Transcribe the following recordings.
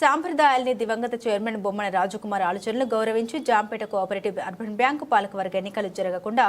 సాంప్రదాయాల్ని దివంగత చైర్మన్ బొమ్మన రాజకుమార్ ఆలోచనలు గౌరవించి జాంపేట కోఆపరేటివ్ అర్బన్ బ్యాంకు పాలకవర్గ ఎన్నికలు జరగకుండా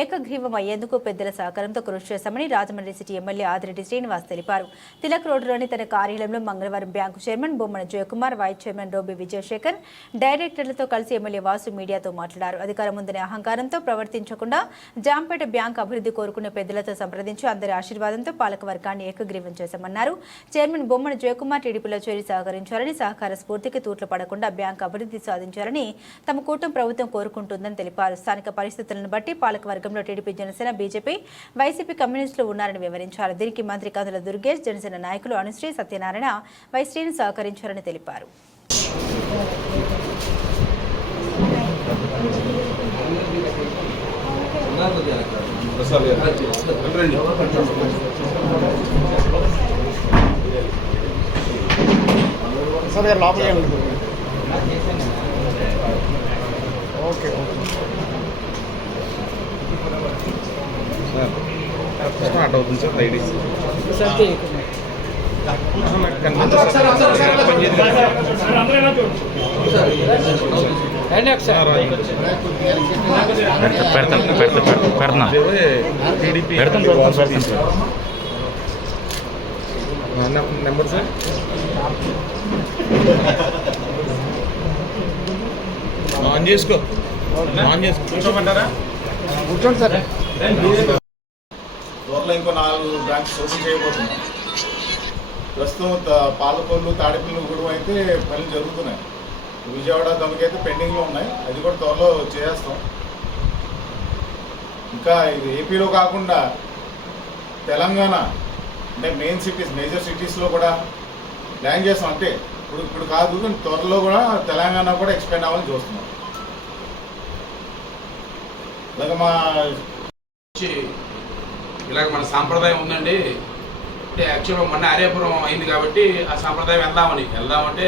ఏకగ్రీవం అయ్యేందుకు పెద్దల సహకారంతో కృషి చేశామని రాజమండ్రి సిటీ ఎమ్మెల్యే ఆదిరెడ్డి శ్రీనివాస్ తెలిపారు. తిలక్ రోడ్డులోని తన కార్యాలయంలో మంగళవారం bank chairman Bommana Jayakumar vice chairman Robi Vijayasekhar డైరెక్టర్లతో కలిసి ఎమ్మెల్యే వాసు మీడియాతో మాట్లాడారు. అధికారం ఉందనే అహంకారంతో ప్రవర్తించకుండా జాంపేట బ్యాంకు అభివృద్ధి కోరుకునే పెద్దలతో సంప్రదించి అందరి ఆశీర్వాదంతో పాలకవర్గాన్ని ఏకగ్రీవం చేశామన్నారు. చైర్మన్ బొమ్మన జయకుమార్ టీడీపీలో చేరి సహకరించారు సహకరించారని సహకార స్ఫూర్తికి తూట్లు పడకుండా బ్యాంకు అభివృద్ధి సాధించాలని తమ కూటమి ప్రభుత్వం కోరుకుంటుందని తెలిపారు. స్థానిక పరిస్థితులను బట్టి పాలకవర్గంలో టీడీపీ జనసేన బీజేపీ వైసీపీ కమ్యూనిస్టులు ఉన్నారని వివరించారు. దీనికి మంత్రి కదుల దుర్గేష్ జనసేన నాయకులు అనుశ్రీ సత్యనారాయణ వైశ్రీని సహకరించారని తెలిపారు. ప్రసాద్ గారు. లోపలే ఉండి ఓకే ఓకే స్టార్ట్ అవుతుంది సార్ ఐడీస్ అందరూ ఒకసారి ఒకసారి ఒకసారి పని చేయదు కదా. పెడతాను పెడతాను పెడతాను ఇదే టీడీపీ పెడతాను పెడతాను పెడతాను సార్ నెంబర్ సార్ ఆన్ చేసుకో. ఆన్ చేసుకో. కూర్చోమంటారా? కూర్చోండి సార్. త్వరలో ఇంకో నాలుగు బ్రాంచెస్ ఓపెన్ చేయబోతున్నాం ప్రస్తుతం పాలకొల్లు తాడిపల్లి కూడా అయితే పనులు జరుగుతున్నాయి. విజయవాడ దమకైతే పెండింగ్లో ఉన్నాయి. అది కూడా త్వరలో చేస్తాం ఇంకా ఇది ఏపీలో కాకుండా తెలంగాణ అంటే మెయిన్ సిటీస్ మేజర్ సిటీస్లో కూడా ప్లాన్ చేస్తాం. అంటే ఇప్పుడు ఇప్పుడు కాదు కానీ త్వరలో కూడా తెలంగాణ కూడా ఎక్స్పెండ్ అవ్వాలని చూస్తున్నాం. అలాగే మా ఇలాగ మన సాంప్రదాయం ఉందండి. అంటే యాక్చువల్గా మొన్న ఆర్యాపురం అయింది కాబట్టి ఆ సాంప్రదాయం వెళ్దామని. వెళ్దామంటే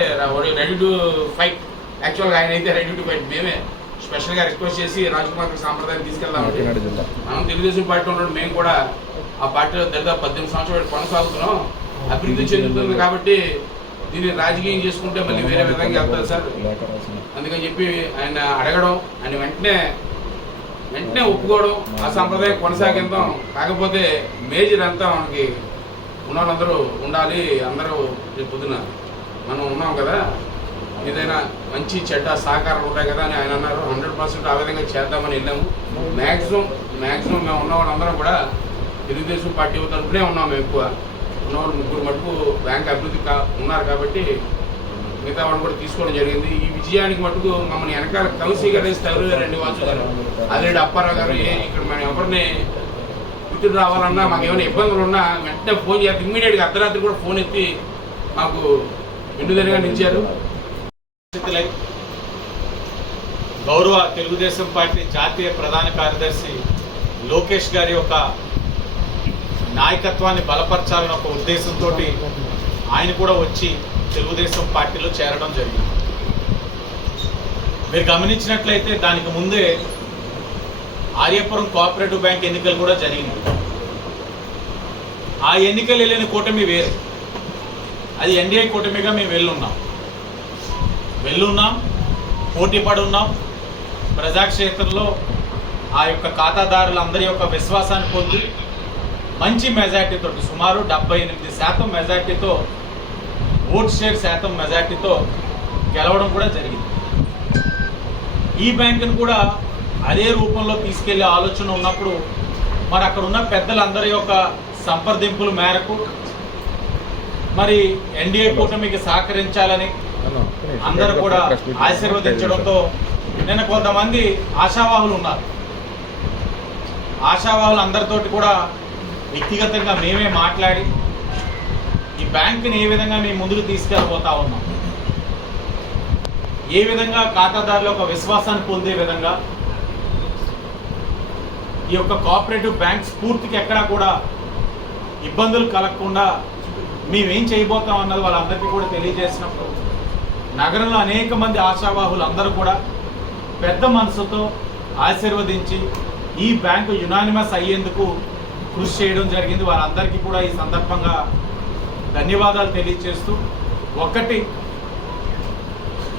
రెడీ టు ఫైట్ యాక్చువల్గా ఆయన అయితే రెడీ టు ఫైట్ మేమే స్పెషల్గా రిక్వెస్ట్ చేసి రాజకుమార్ సాంప్రదాయం తీసుకెళ్దామంటే మనం తెలుగుదేశం పార్టీ ఉన్నాడు మేము కూడా ఆ పార్టీలో దాదాపు పద్దెనిమిది సంవత్సరాలు కొనసాగుతున్నాం. అభివృద్ధి చెందుతుంది కాబట్టి దీన్ని రాజకీయం చేసుకుంటే మళ్ళీ వేరే విధంగా వెళ్తారు సార్. అందుకని చెప్పి ఆయన అడగడం ఆయన వెంటనే వెంటనే ఒప్పుకోవడం ఆ సంప్రదాయం కొనసాగిద్దాం. కాకపోతే మేజర్ అంతా మనకి ఉన్న వాళ్ళందరూ ఉండాలి అందరూ పొద్దున మనం ఉన్నాం కదా. ఏదైనా మంచి చెడ్డ సహకారాలు ఉంటాయి కదా అని ఆయన అన్నారు. హండ్రెడ్ పర్సెంట్ ఆ విధంగా చేద్దామని వెళ్ళాము. మ్యాక్సిమం మ్యాక్సిమం మేము ఉన్న వాళ్ళందరం కూడా తెలుగుదేశం పార్టీ తరఫునే ఉన్నాం మేము ఎక్కువ. ఉన్నవాళ్ళు ముగ్గురు మటుకు బ్యాంక్ అభివృద్ధి కా ఉన్నారు కాబట్టి మిగతా వాళ్ళు కూడా తీసుకోవడం జరిగింది. ఈ విజయానికి మటుకు మమ్మల్ని వెనకాల కౌశీకరిస్తారు రెండు వాచు గారు అదేంటి అప్పారావు గారు ఏ ఇక్కడ మనం ఎవరిని గుర్తుకు రావాలన్నా మాకు ఏమైనా ఇబ్బందులు ఉన్నా వెంటనే ఫోన్ చేస్తే ఇమ్మీడియట్గా అర్ధరాత్రి కూడా ఫోన్ ఎత్తి మాకు ఎండుదరిగా నిలిచారు. గౌరవ తెలుగుదేశం పార్టీ జాతీయ ప్రధాన కార్యదర్శి లోకేష్ గారి యొక్క నాయకత్వాన్ని బలపరచాలన్న ఒక ఉద్దేశంతో ఆయన కూడా వచ్చి తెలుగుదేశం పార్టీలో చేరడం జరిగింది. మీరు గమనించినట్లయితే దానికి ముందే ఆర్యపురం కోఆపరేటివ్ బ్యాంక్ ఎన్నికలు కూడా జరిగింది ఆ ఎన్నికలు వెళ్ళిన కూటమి వేరు. అది ఎన్డీఏ కూటమిగా మేము వెళ్ళున్నాం. వెళ్ళున్నాం పోటీ పడున్నాం. ప్రజాక్షేత్రంలో ఆ యొక్క ఖాతాదారులందరి యొక్క విశ్వాసాన్ని పొంది మంచి మెజార్టీతో సుమారు డెబ్బై ఎనిమిది శాతం మెజార్టీతో ఓట్ షేర్ శాతం మెజార్టీతో గెలవడం కూడా జరిగింది. ఈ బ్యాంకును కూడా అదే రూపంలో తీసుకెళ్ళే ఆలోచన ఉన్నప్పుడు మరి అక్కడ ఉన్న పెద్దలందరి యొక్క సంప్రదింపుల మేరకు మరి ఎన్డీఏ కూటమికి సహకరించాలని అందరూ కూడా ఆశీర్వదించడంతో నిన్న కొంతమంది ఆశావాహులు ఉన్నారు. ఆశావాహులు అందరితోటి కూడా వ్యక్తిగతంగా మేమే మాట్లాడి ఈ బ్యాంకుని ఏ విధంగా మేము ముందుకు తీసుకెళ్ళబోతా ఉన్నాం? ఏ విధంగా ఖాతాదారుల ఒక విశ్వాసాన్ని పొందే విధంగా ఈ యొక్క కోఆపరేటివ్ బ్యాంక్ స్ఫూర్తికి ఎక్కడా కూడా ఇబ్బందులు కలగకుండా మేమేం చేయబోతాం అన్నది వాళ్ళందరికీ కూడా తెలియజేసినప్పుడు నగరంలో అనేక మంది ఆశావాహులు అందరూ కూడా పెద్ద మనసుతో ఆశీర్వదించి ఈ బ్యాంకు యునానిమస్ అయ్యేందుకు కృషి చేయడం జరిగింది. వారందరికీ కూడా ఈ సందర్భంగా ధన్యవాదాలు తెలియజేస్తూ ఒకటి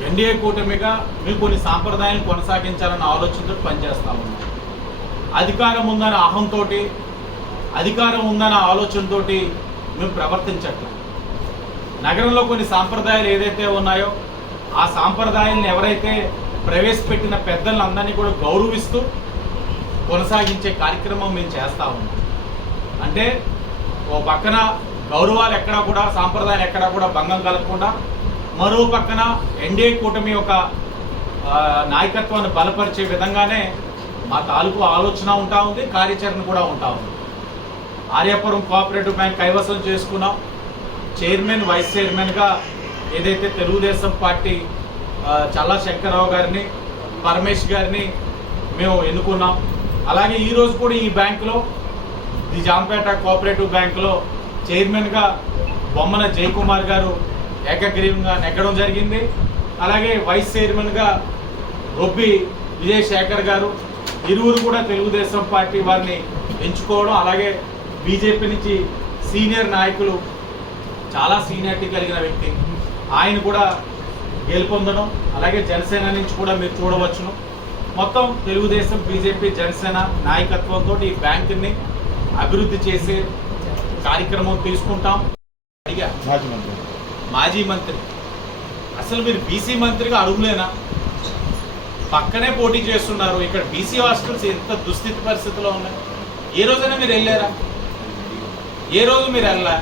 ఎన్డీఏ కూటమిగా మేము కొన్ని సాంప్రదాయాలు కొనసాగించాలన్న ఆలోచనతో పనిచేస్తా ఉన్నాం. అధికారం ఉందన్న అహంతో అధికారం ఉందన్న ఆలోచనతోటి మేము ప్రవర్తించట్లేదు. నగరంలో కొన్ని సాంప్రదాయాలు ఏదైతే ఉన్నాయో ఆ సాంప్రదాయాలను ఎవరైతే ప్రవేశపెట్టిన పెద్దలందరినీ కూడా గౌరవిస్తూ కొనసాగించే కార్యక్రమం మేము చేస్తా ఉన్నాం. అంటే ఓ పక్కన గౌరవాలు ఎక్కడా కూడా సాంప్రదాయాలు ఎక్కడా కూడా భంగం కలగకుండా మరో పక్కన ఎన్డీఏ కూటమి యొక్క నాయకత్వాన్ని బలపరిచే విధంగానే మా తాలూకు ఆలోచన ఉంటా ఉంది కార్యాచరణ కూడా ఉంటా ఉంది. ఆర్యాపురం కోఆపరేటివ్ బ్యాంక్ కైవసం చేసుకున్నాం. చైర్మన్ వైస్ చైర్మన్గా ఏదైతే తెలుగుదేశం పార్టీ చల్లా శంకరరావు గారిని పరమేష్ గారిని మేము ఎన్నుకున్నాం. అలాగే ఈరోజు కూడా ఈ బ్యాంకులో ది జాంపేట కోఆపరేటివ్ బ్యాంకులో చైర్మన్గా బొమ్మన జయకుమార్ గారు ఏకగ్రీవంగా నెగ్గడం జరిగింది. అలాగే వైస్ చైర్మన్గా రొబ్బి విజయశేఖర్ గారు ఇరువురు కూడా తెలుగుదేశం పార్టీ వారిని ఎంచుకోవడం అలాగే బీజేపీ నుంచి సీనియర్ నాయకులు చాలా సీనియారిటీ కలిగిన వ్యక్తి. ఆయన కూడా గెలుపొందడం అలాగే జనసేన నుంచి కూడా మీరు చూడవచ్చును. మొత్తం తెలుగుదేశం బీజేపీ జనసేన నాయకత్వంతో ఈ బ్యాంకుని అభివృద్ధి చేసే కార్యక్రమం తీసుకుంటాం. అడిగా. మాజీ మంత్రి. మాజీ మంత్రి. అసలు మీరు బీసీ మంత్రిగా అడుగులేనా పక్కనే పోటీ చేస్తున్నారు. ఇక్కడ బీసీ హాస్టల్స్ ఎంత దుస్థితి పరిస్థితిలో ఉన్నాయి? ఏ రోజైనా మీరు వెళ్ళారా? ఏ రోజు మీరు వెళ్ళా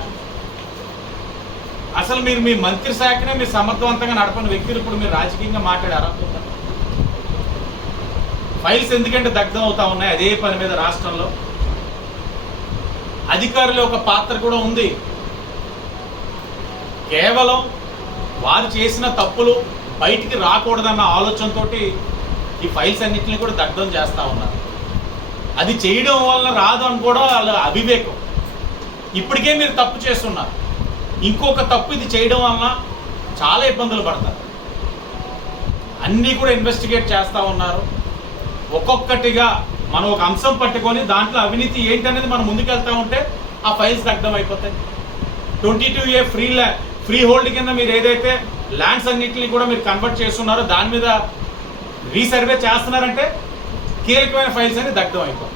అసలు మీరు మీ మంత్రి శాఖనే మీరు సమర్థవంతంగా నడపని వ్యక్తులు ఇప్పుడు మీరు రాజకీయంగా మాట్లాడారా? ఫైల్స్ ఎందుకంటే దగ్ధం అవుతా ఉన్నాయి. అదే పని మీద రాష్ట్రంలో. అధికారుల యొక్క పాత్ర కూడా ఉంది. కేవలం వారు చేసిన తప్పులు బయటికి రాకూడదన్న ఆలోచనతో ఈ ఫైల్స్ అన్నింటినీ కూడా దగ్ధం చేస్తూ ఉన్నారు. అది చేయడం వలన రాదు అని కూడా వాళ్ళ అవివేకం. ఇప్పటికే మీరు తప్పు చేస్తున్నారు. ఇంకొక తప్పు ఇది చేయడం వలన చాలా ఇబ్బందులు పడతారు. అన్నీ కూడా ఇన్వెస్టిగేట్ చేస్తూ ఉన్నారు. ఒక్కొక్కటిగా మనం ఒక అంశం పట్టుకొని దాంట్లో అవినీతి ఏంటనేది మనం ముందుకెళ్తా ఉంటే ఆ ఫైల్స్ దగ్ధం అయిపోతాయి. ట్వంటీ టూ ఏ ఫ్రీ ల్యా ఫ్రీ హోల్డ్ కింద మీరు ఏదైతే ల్యాండ్స్ అన్నింటినీ కూడా మీరు కన్వర్ట్ చేస్తున్నారో దాని మీద రీసర్వే చేస్తున్నారంటే కీలకమైన ఫైల్స్ అనేది దగ్ధం అయిపోతాయి.